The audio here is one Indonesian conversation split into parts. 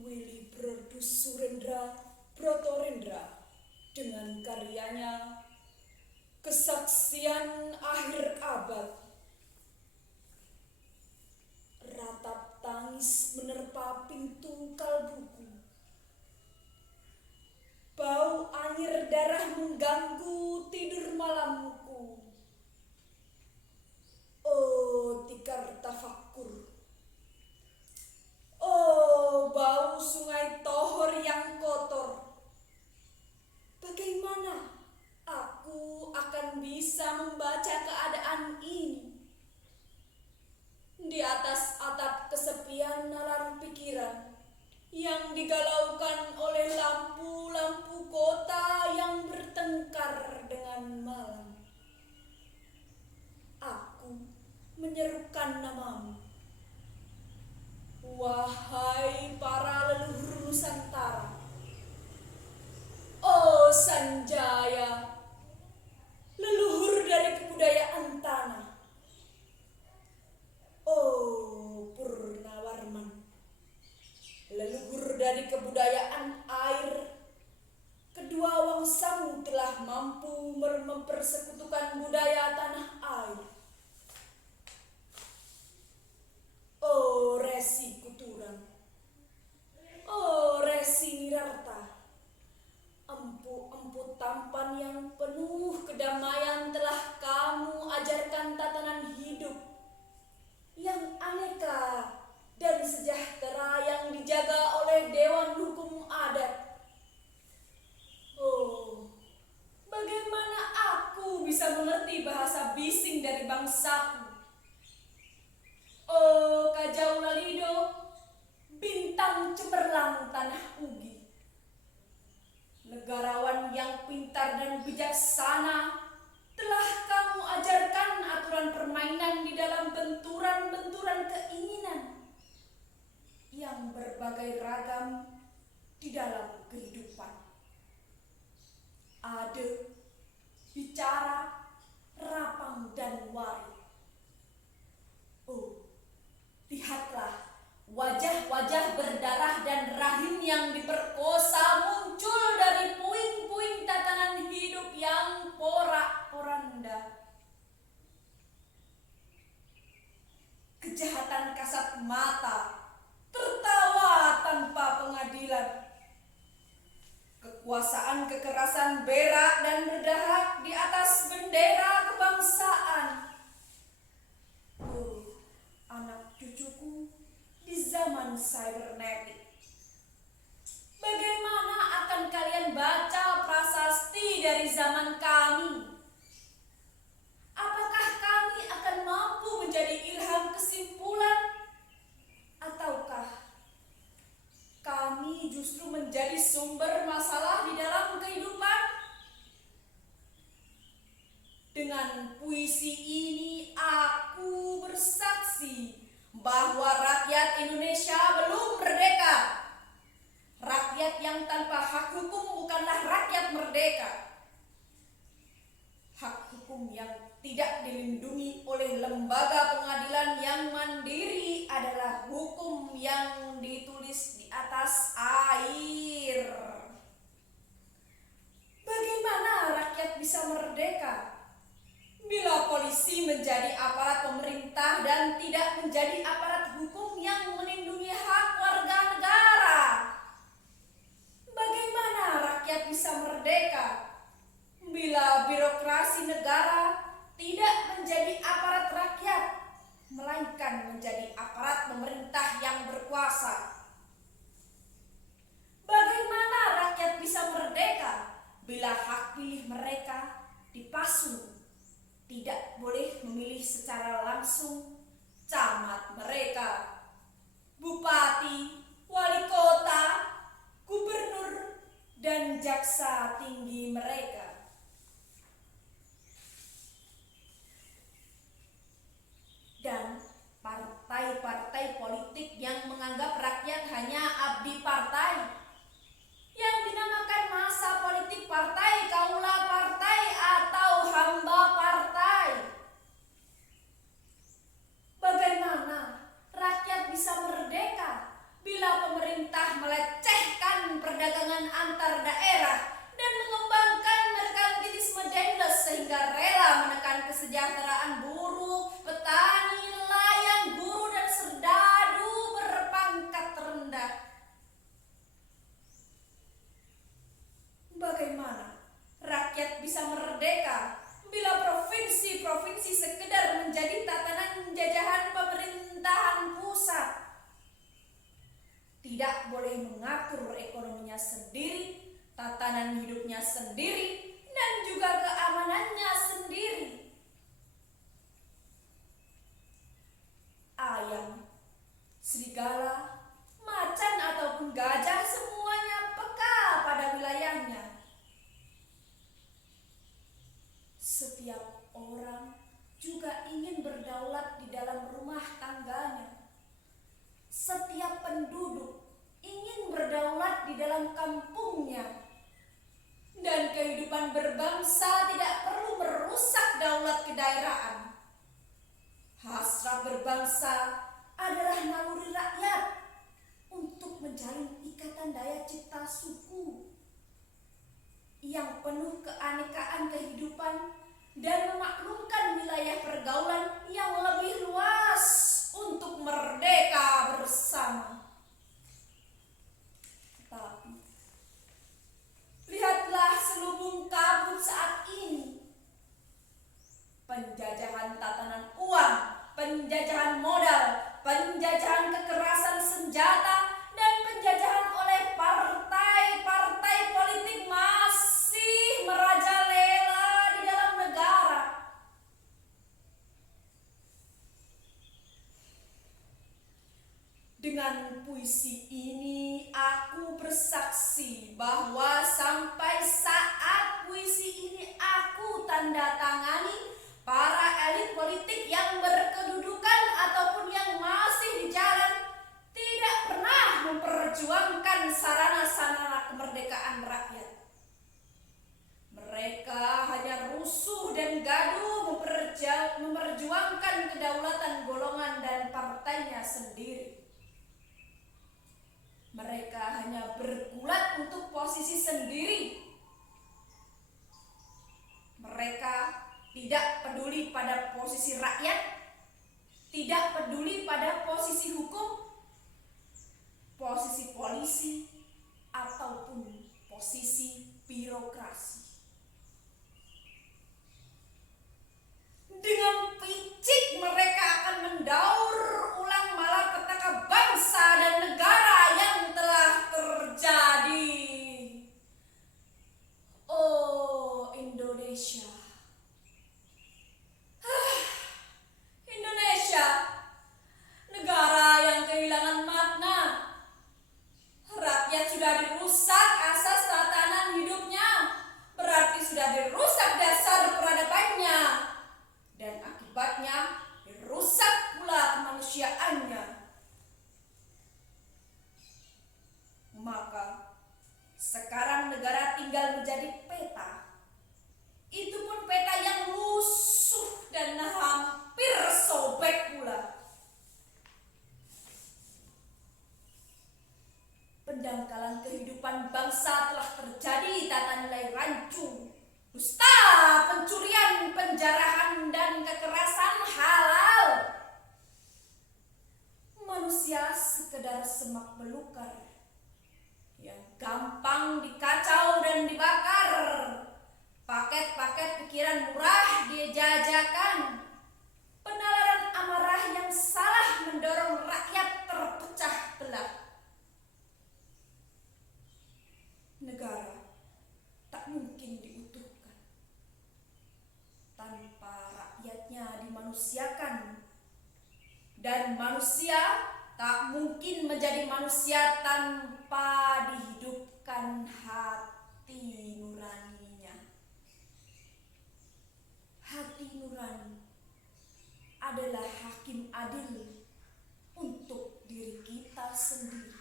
Willy Brodus Surendra Brotorendra dengan karyanya Kesaksian Akhir Abad. Ratap tangis menerpa pintu kalbuku. Bau anyir darah mengganggu tidur malamku. Oh, tikar tafakur. Oh, bau sungai Tohor yang kotor. Bagaimana aku akan bisa membaca keadaan ini? Di atas atap kesepian nalar pikiran yang digalaukan oleh lampu-lampu kota yang bertengkar dengan malam. Aku menyerukan namamu. Wahai para leluhur Nusantara. Oh Sanjaya, leluhur dari kebudayaan tanah. Oh Purnawarman, leluhur dari kebudayaan air. Kedua wangsamu telah mampu mempersekutukan budaya tanah air. Oh Resi Kuturang, oh Resi Nirarta, empu-empu tampan yang penuh kedamaian telah kamu ajarkan tatanan hidup yang aneka dan sejahtera yang dijaga oleh Dewan Hukum Adat. Oh, bagaimana aku bisa mengerti bahasa bising dari bangsaku? Oh, Kajau Lalido, bintang cemerlang tanah Ugi. Negarawan yang pintar dan bijaksana, telah kamu ajarkan aturan permainan di dalam benturan-benturan keinginan yang berbagai ragam di dalam kehidupan. Ade, bicara, rapang, dan wari. Oh, lihatlah wajah-wajah berdarah dan rahim yang diperkosa muncul dari puing-puing tatanan hidup yang porak-poranda. Kejahatan kasat mata tertawa tanpa pengadilan. Kekuasaan kekerasan berak dan berdahak di atas bendera kebangsaan. Oh, anak cucuku di zaman cybernetik. Bagaimana akan kalian baca prasasti dari zaman kami? Apakah kami akan mampu menjadi ilham kesimpulan? Ataukah kami justru menjadi sumber masalah di dalam kehidupan? Dengan puisi ini aku bersaksi bahwa rakyat Indonesia belum merdeka. Rakyat yang tanpa hak hukum bukanlah rakyat merdeka. Hak hukum yang tidak dilindungi oleh lembaga pengadilan yang mandiri adalah hukum yang ditulis di atas air. Bagaimana rakyat bisa merdeka bila polisi menjadi aparat pemerintah dan tidak menjadi aparat hukum yang melindungi hak warga negara? Bagaimana rakyat bisa merdeka bila birokrasi negara tidak menjadi aparat rakyat, melainkan menjadi aparat pemerintah yang berkuasa? Bagaimana rakyat bisa merdeka bila hak pilih mereka dipasung? Tidak boleh memilih secara langsung camat mereka, bupati, wali kota, gubernur, dan jaksa tinggi mereka. Dan partai-partai politik yang menganggap rakyat perdagangan antar daerah dan mengembangkan merkantilisme Daimler sehingga rela menekan kesejahteraan buruh, petani, nelayan, guru, dan serdadu berpangkat rendah. Bagaimana rakyat bisa merdeka bila provinsi-provinsi sekedar menjadi tatanan jajahan pemerintahan pusat? Tidak boleh mengatur ekonominya sendiri, tatanan hidupnya sendiri, dan juga keamanannya sendiri. Ayam, serigala, macan ataupun gajah semuanya peka pada wilayahnya. Setiap orang juga ingin berdaulat di dalam rumah tangganya. Setiap penduduk ingin berdaulat di dalam kampungnya. Dan kehidupan berbangsa tidak perlu merusak daulat kedaerahan. Hasrat berbangsa adalah naluri rakyat untuk menjalin ikatan daya cipta suku yang penuh keanekaan kehidupan dan memaklumkan wilayah pergaulan yang lebih luas untuk merdeka bersama. Tapi lihatlah selubung kabut saat ini. Penjajahan tatanan uang, penjajahan modal, penjajahan kekerasan senjata, dan penjajahan oleh partai-partai politik masih merajalela di dalam negara. Dengan puisi ini aku bersaksi bahwa sampai saat puisi ini aku tanda tangani, para elit politik yang berkedudukan ataupun yang masih di jalan tidak pernah memperjuangkan sarana-sarana kemerdekaan rakyat. Mereka hanya rusuh dan gaduh memperjuangkan kedaulatan golongan dan partainya sendiri. Mereka hanya bergulat untuk posisi sendiri. Mereka tidak peduli pada posisi rakyat, tidak peduli pada posisi hukum, posisi polisi, ataupun posisi birokrasi. Dengan picik mereka akan mendaur ulang malapetaka bangsa dan negara yang telah terjadi. Oh, Indonesia. Indonesia, negara yang kehilangan makna. Rakyat sudah dirusak asas tatanan hidupnya, berarti sudah dirusak dasar peradabannya. Dan akibatnya dirusak pula kemanusiaannya. Maka sekarang negara tinggal menjadi peta. Itu pun peta yang lusuh dan hampir sobek pula. Pendangkalan kehidupan bangsa telah terjadi, tata nilai rancu, dusta, pencurian, penjarahan, dan kekerasan halal. Manusia sekedar semak belukar yang gampang dikacau dan dibakar. Paket-paket pikiran murah dijajakan. Penalaran amarah yang salah mendorong rakyat terpecah belah. Negara tak mungkin diutuhkan tanpa rakyatnya dimanusiakan, dan manusia tak mungkin menjadi manusia tanpa dihidupkan hati nuraninya. Hati nurani adalah hakim adil untuk diri kita sendiri.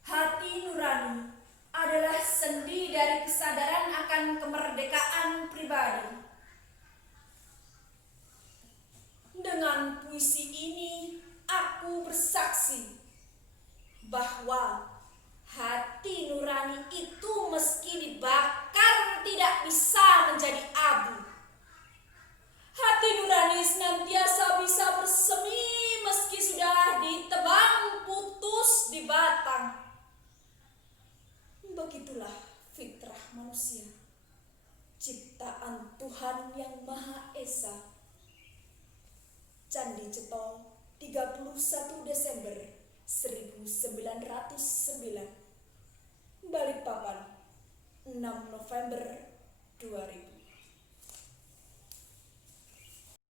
Hati nurani adalah sendi dari kesadaran akan kemerdekaan pribadi. Dengan puisi ini aku bersaksi bahwa Hati nurani itu meski dibakar tidak bisa menjadi abu. Hati nurani senantiasa bisa bersemi meski sudah ditebang putus di batang. Begitulah fitrah manusia, ciptaan Tuhan yang Maha Esa. Candi Cetong, 31 Desember 1909. Balikpapan, 6 November 2000.